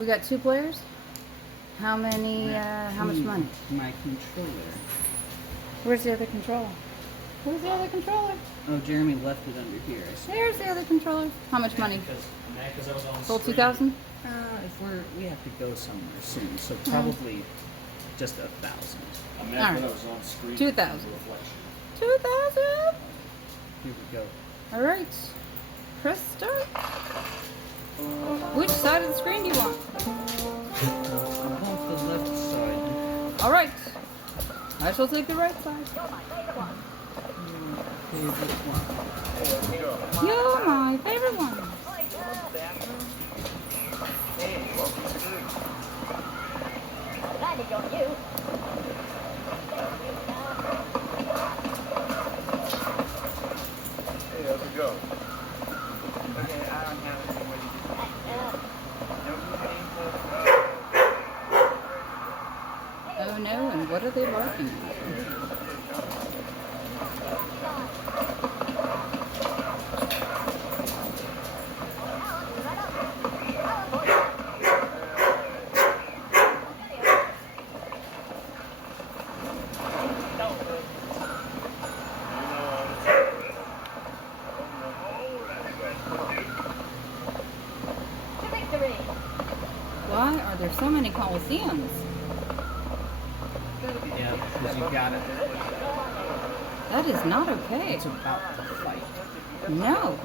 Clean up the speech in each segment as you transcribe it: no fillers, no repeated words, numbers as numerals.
We got 2 players? How many, how much money? My controller. Where's the other controller? Where's the other controller? Oh, Jeremy left it under here. There's the other controller. How much money? Because I was on Full screen. 2,000? If we have to go somewhere soon, so probably just 1,000. I'm Alright. mad that I was on screen. 2,000. Reflection. 2,000? Here we go. Alright. Press start. Which side of the screen do you want? I want the left side. Alright. I shall take the right side. Favorite one. You're my favorite one. Landing on you. Hey, how's it go? Okay, I don't have anything. What do you Oh no, and what are they barking at? To victory. Why are there so many Coliseums? Yeah, because you got it. That is not okay. It's about to fight. No.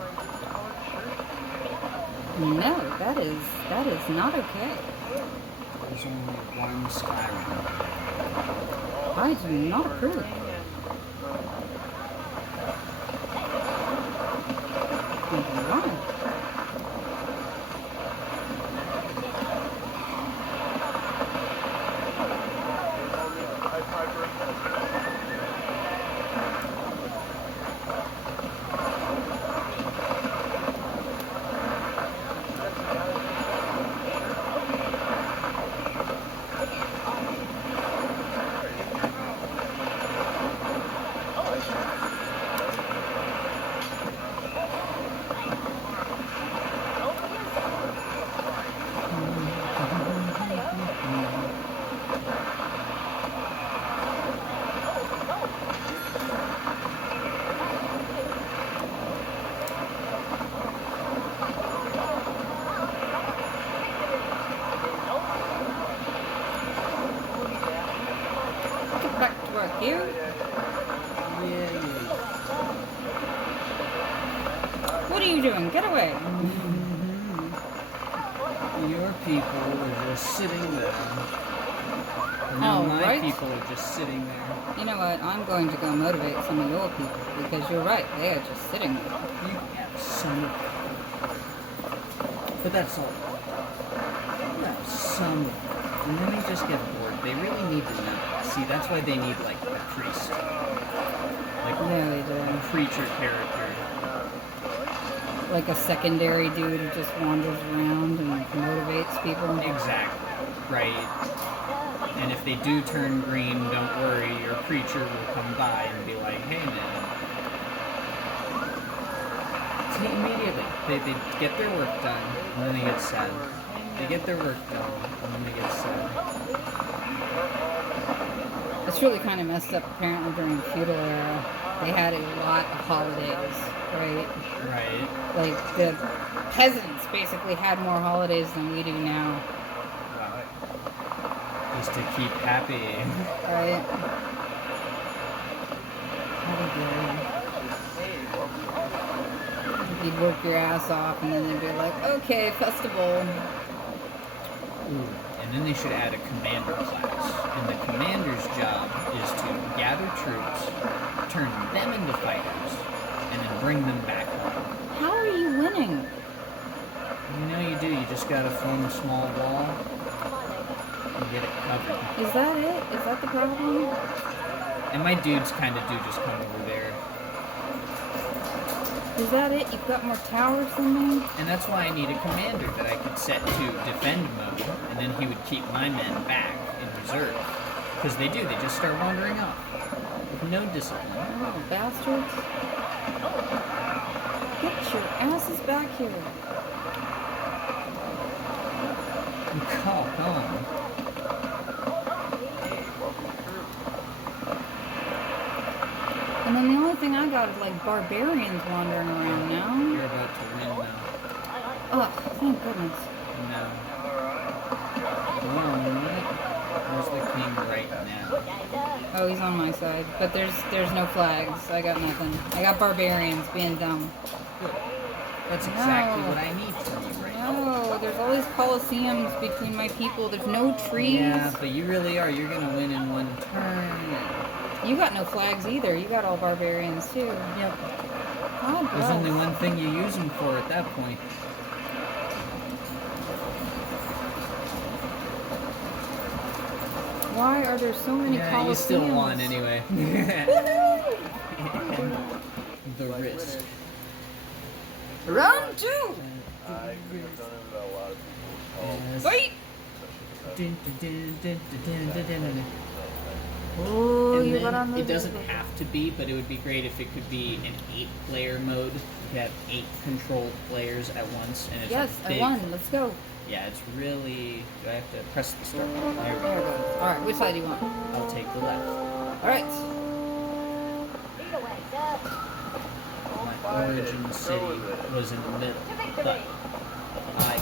No, that is not okay. There's only one Skyrim. I do not approve. Why? Get back to work, you. Yay. What are you doing? Get away. Your people are just sitting there. And now Oh, my right. people are just sitting there. You know what? I'm going to go motivate some of your people because you're right. They are just sitting there. You have some. But that's all. You have some. And then they just get bored. They really need to know. See, that's why they need, like, a priest. Like, Yeah, they a do. preacher character. Like a secondary dude who just wanders around and motivates people. Exactly. Right. And if they do turn green, don't worry, your preacher will come by and be like, hey man. See, immediately, they get their work done, and then they get sad. They get their work done, and then they get sad. It's really kind of messed up apparently during the feudal era. They had a lot of holidays, right? Right. Like the peasants basically had more holidays than we do now, Wow. Just to keep happy. right? How You'd work your ass off and then they'd be like, okay, festival. Ooh. And then they should add a commander class. And the commander's job is to gather troops, turn them into fighters, and then bring them back home. How are you winning? You know you do. You just gotta form a small wall and get it covered. Is that it? Is that the problem? And my dudes kind of do just come over there. Is that it? You've got more towers than me? And that's why I need a commander that I could set to defend mode, and then he would keep my men back in reserve. Because they do, they just start wandering off. With no discipline. Oh, bastards. Get your asses back here. home. And then the only thing I got is like barbarians wandering around now. You're about to win now. Oh, thank goodness. No. Where's the king right now? Oh, he's on my side. But there's no flags. I got nothing. I got barbarians being dumb. Good. That's exactly No. what I need from you right now. No, there's all these coliseums between my people. There's no trees. Yeah, but you really are. You're gonna win in one turn. You got no flags either. You got all barbarians too. Yep. God There's bless. only one thing you use them for at that point. Why are there so many Yeah, coliseums? you still won anyway. The risk. Round 2! Yes. Fight! Dun, dun, dun, dun, dun, dun, dun, dun. Oh, And you got then on the it doesn't have to be, but it would be great if it could be an 8-player mode. You could have 8 controlled players at once, and it's Yes, a big, I won. Let's go. Yeah, it's really. Do I have to press the start button? There we There it go. goes. Alright, which side do you want? I'll take the left. Alright. My origin city was in the middle, but I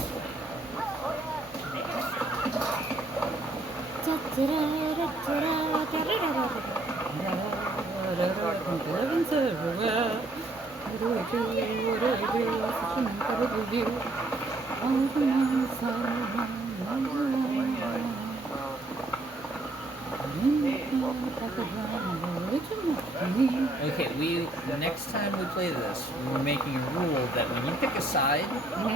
Okay, next time we play this, we're making a rule that when you pick a side,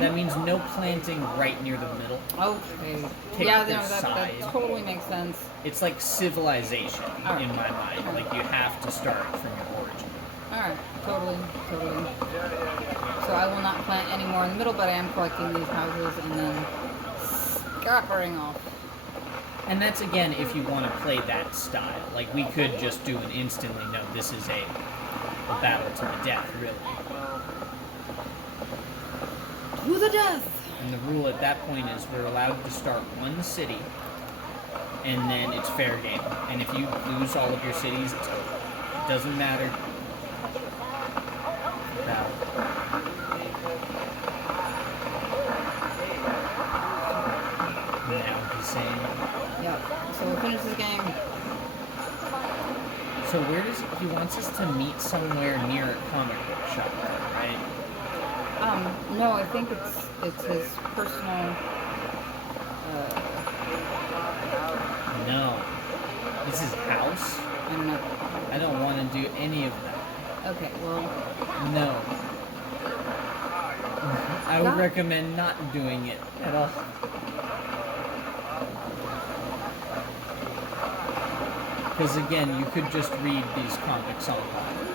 that means no planting right near the middle. Okay. Take Yeah, their no, that side. totally makes sense. It's like civilization Alright. in my mind. Like you have to start from your origin. Alright, totally. So I will not plant any more in the middle, but I am collecting these houses and then scattering off. And that's again if you want to play that style. Like we could just do an instantly no, this is a battle to the death, really. To the death! And the rule at that point is we're allowed to start one city, and then it's fair game. And if you lose all of your cities, it's over. It doesn't matter. Battle. Now he's saying. Yep. So we'll finish this game. So where does he wants us to meet somewhere near a comic book shop, right? No, I think it's his personal. No. It's his house? I don't know. I don't want to do any of that. Okay, well, No. I would God. recommend not doing it at all. Because again, you could just read these comics online.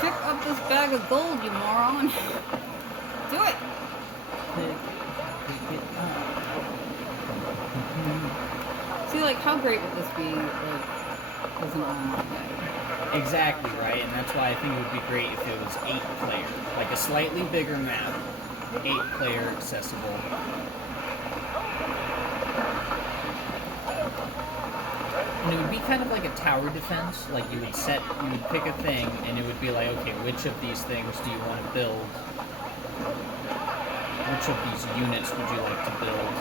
pick up this bag of gold, you moron. Do it. See, like, how great would this be, like, as an online game? Exactly, right? And that's why I think it would be great if it was 8-player. Like a slightly bigger map, 8-player accessible. And it would be kind of like a tower defense. Like you would pick a thing, and it would be like, okay, which of these things do you want to build? Which of these units would you like to build?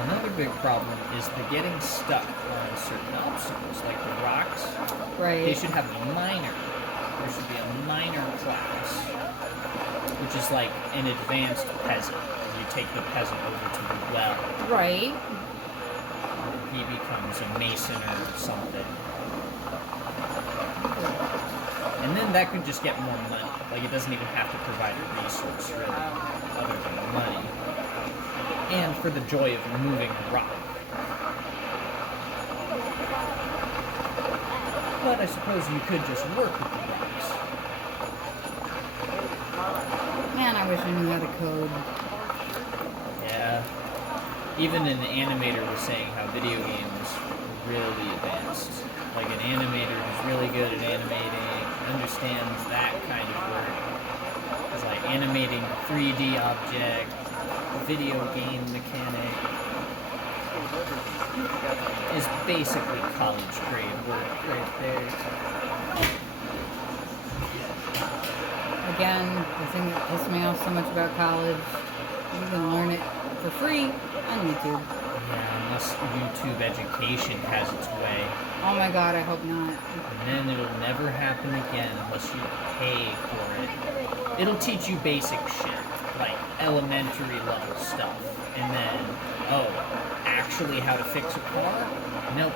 Another big problem is the getting stuck on certain obstacles, like the rocks. Right. They should have a minor. There should be a minor class, which is like an advanced peasant. You take the peasant over to the well. Right. He becomes a mason or something. And then that could just get more money. Like it doesn't even have to provide a resource really, other than money. And for the joy of moving a rock. But I suppose you could just work with the rocks. Man, I wish I knew how to code. Yeah. Even an animator was saying how video games are really advanced. Like an animator who's really good at animating, understands that kind of work. It's like animating a 3D object, video game mechanic, is basically college grade work right there. Again, the thing that pissed me off so much about college, you can learn it for free on YouTube. Yeah, unless YouTube education has its way. Oh my god, I hope not. And then it'll never happen again unless you pay for it. It'll teach you basic shit, like elementary level stuff. And then, oh, actually how to fix a car? Nope.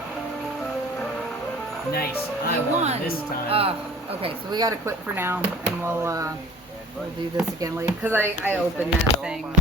Nice, I won this time. Okay, so we gotta quit for now, and we'll do this again later, because I opened that thing.